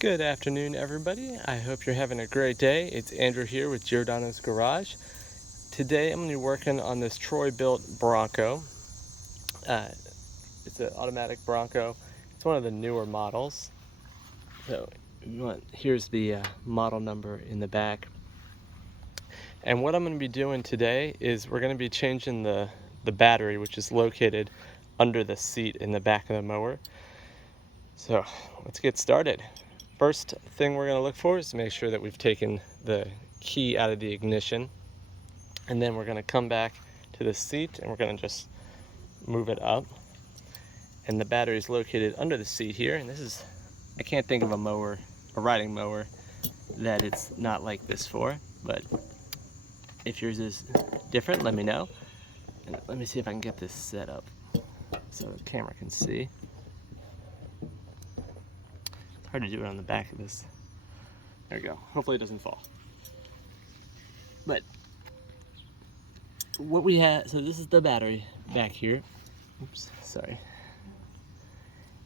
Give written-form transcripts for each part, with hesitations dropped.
Good afternoon, everybody. I hope you're having a great day. It's Andrew here with Giordano's Garage. Today I'm going to be working on this Troy-Bilt Bronco. It's an automatic Bronco. It's one of the newer models. So here's the model number in the back. And what I'm going to be doing today is we're going to be changing the battery, which is located under the seat in the back of the mower. So let's get started. First thing we're going to look for is to make sure that we've taken the key out of the ignition, and then we're going to come back to the seat and we're going to just move it up. And the battery is located under the seat here, and I can't think of a riding mower that it's not like this for, but if yours is different, let me know. And let me see if I can get this set up so the camera can see. Hard to do it on the back of this. There we go. Hopefully it doesn't fall. But what we have, so this is the battery back here. Oops, sorry.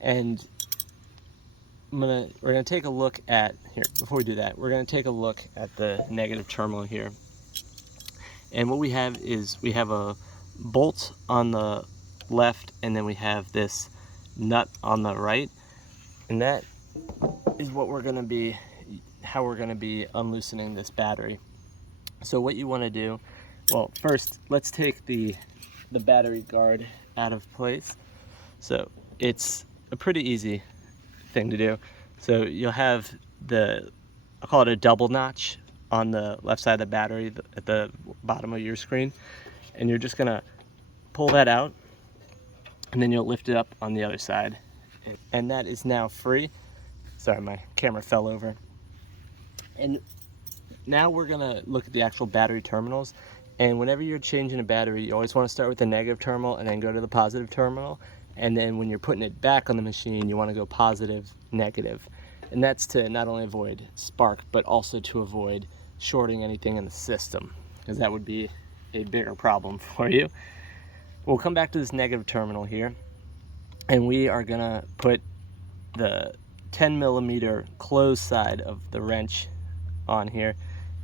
And we're gonna take a look at here. Before we do that, we're gonna take a look at the negative terminal here. And what we have is we have a bolt on the left, and then we have this nut on the right, and that is what how we're going to be unloosening this battery. So what you want to do, well, first let's take the battery guard out of place. So it's a pretty easy thing to do. So you'll have I'll call it a double notch on the left side of the battery at the bottom of your screen, and you're just going to pull that out, and then you'll lift it up on the other side, and that is now free. Sorry, my camera fell over. And now we're gonna look at the actual battery terminals. And whenever you're changing a battery, you always wanna start with the negative terminal and then go to the positive terminal. And then when you're putting it back on the machine, you wanna go positive, negative. And that's to not only avoid spark, but also to avoid shorting anything in the system, because that would be a bigger problem for you. We'll come back to this negative terminal here, and we are gonna put the 10mm closed side of the wrench on here,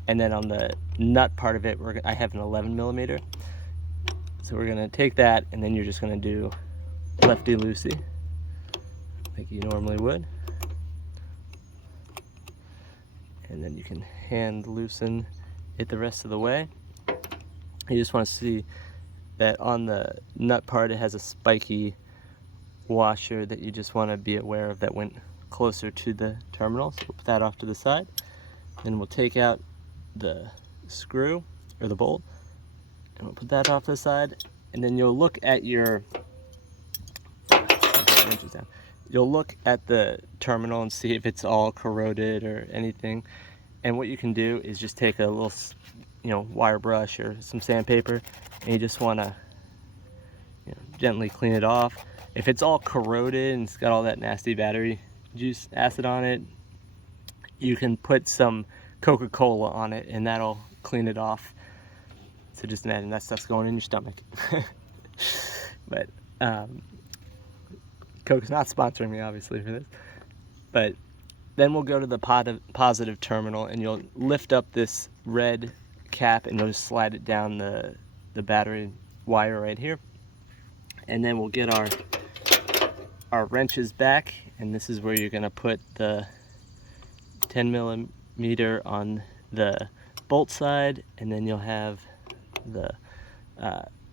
and then on the nut part of it I have an 11mm. So we're going to take that, and then you're just going to do lefty loosey like you normally would, and then you can hand loosen it the rest of the way. You just want to see that on the nut part it has a spiky washer that you just want to be aware of that went closer to the terminal. So we'll put that off to the side. Then we'll take out the screw or the bolt, and we'll put that off to the side. And then you'll look at you'll look at the terminal and see if it's all corroded or anything. And what you can do is just take a little, wire brush or some sandpaper, and you just want to gently clean it off. If it's all corroded and it's got all that nasty battery juice acid on it, you can put some Coca-Cola on it and that'll clean it off. So just imagine that stuff's going in your stomach. But Coke's not sponsoring me obviously for this. But then we'll go to the positive terminal, and you'll lift up this red cap and you'll just slide it down the battery wire right here. And then we'll get our wrenches back, and this is where you're going to put the 10mm on the bolt side, and then you'll have the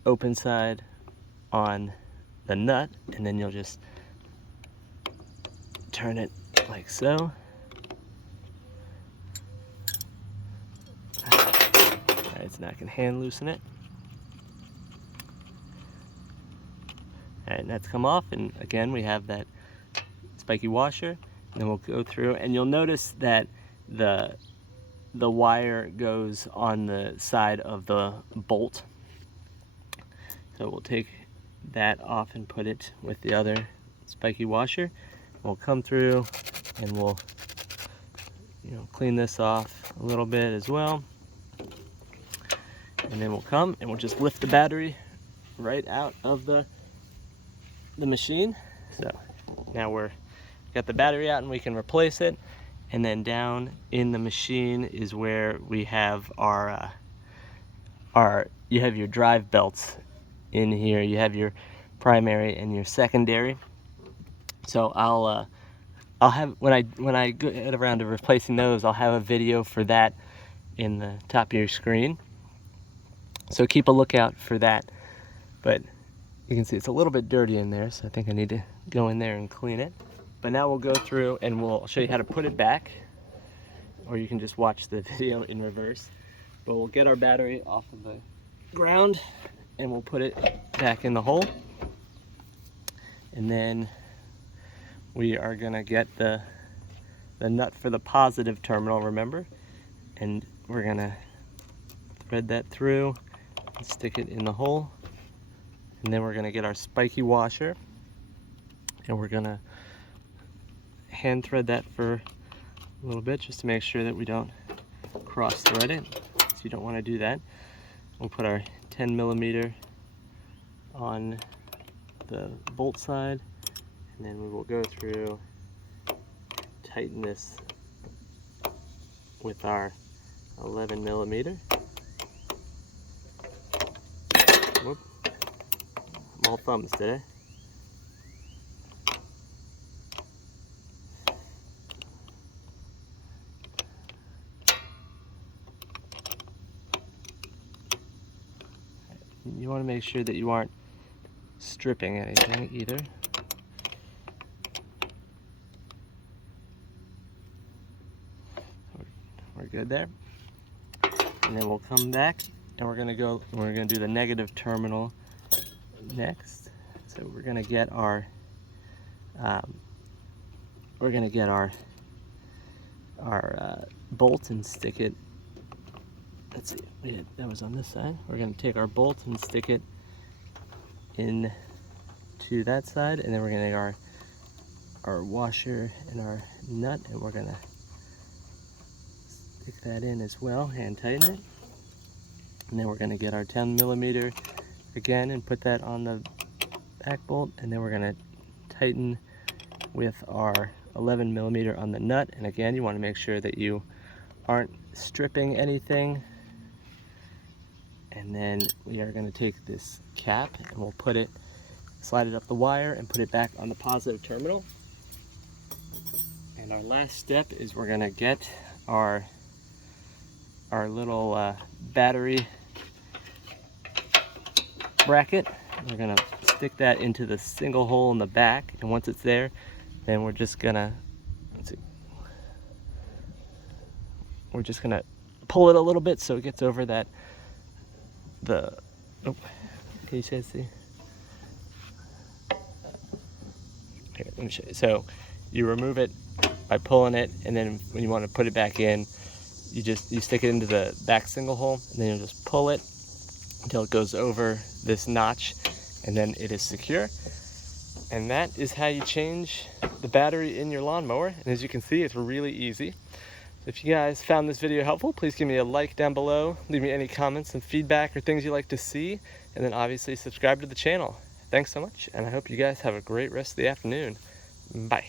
open side on the nut, and then you'll just turn it like so. Alright, so now I can hand loosen it. And that's come off, and again we have that spiky washer, and then we'll go through, and you'll notice that the wire goes on the side of the bolt. So we'll take that off and put it with the other spiky washer. We'll come through and we'll clean this off a little bit as well. And then we'll come and we'll just lift the battery right out of the machine. So now we're got the battery out and we can replace it. And then down in the machine is where we have you have your drive belts in here. You have your primary and your secondary. So I'll have, when I get around to replacing those, I'll have a video for that in the top of your screen. So keep a lookout for that. But you can see it's a little bit dirty in there, so I think I need to go in there and clean it. But now we'll go through and we'll show you how to put it back, or you can just watch the video in reverse. But we'll get our battery off of the ground and we'll put it back in the hole. And then we are gonna get the nut for the positive terminal, remember? And we're gonna thread that through and stick it in the hole. And then we're gonna get our spiky washer and we're gonna hand thread that for a little bit just to make sure that we don't cross thread it. So you don't wanna do that. We'll put our 10mm on the bolt side, and then we will go through, tighten this with our 11mm. Whoop. I'm all thumbs today. You want to make sure that you aren't stripping anything either. We're good there. And then we'll come back and we're gonna do the negative terminal next. So we're gonna get our bolt and stick it. Let's see, that was on this side. We're gonna take our bolt and stick it in to that side, and then we're gonna get our washer and our nut, and we're gonna stick that in as well, hand tighten it. And then we're gonna get our 10mm again and put that on the back bolt, and then we're gonna tighten with our 11mm on the nut. And again, you wanna make sure that you aren't stripping anything. And then we are going to take this cap and we'll slide it up the wire and put it back on the positive terminal. And our last step is we're going to get our little battery bracket. We're going to stick that into the single hole in the back, and once it's there, then we're just going to pull it a little bit so it gets over that. Can you see? Here, let me show you. So you remove it by pulling it, and then when you want to put it back in, you stick it into the back single hole, and then you just pull it until it goes over this notch, and then it is secure. And that is how you change the battery in your lawnmower. And as you can see, it's really easy. If you guys found this video helpful, please give me a like down below, leave me any comments and feedback or things you'd like to see, and then obviously subscribe to the channel. Thanks so much, and I hope you guys have a great rest of the afternoon. Bye.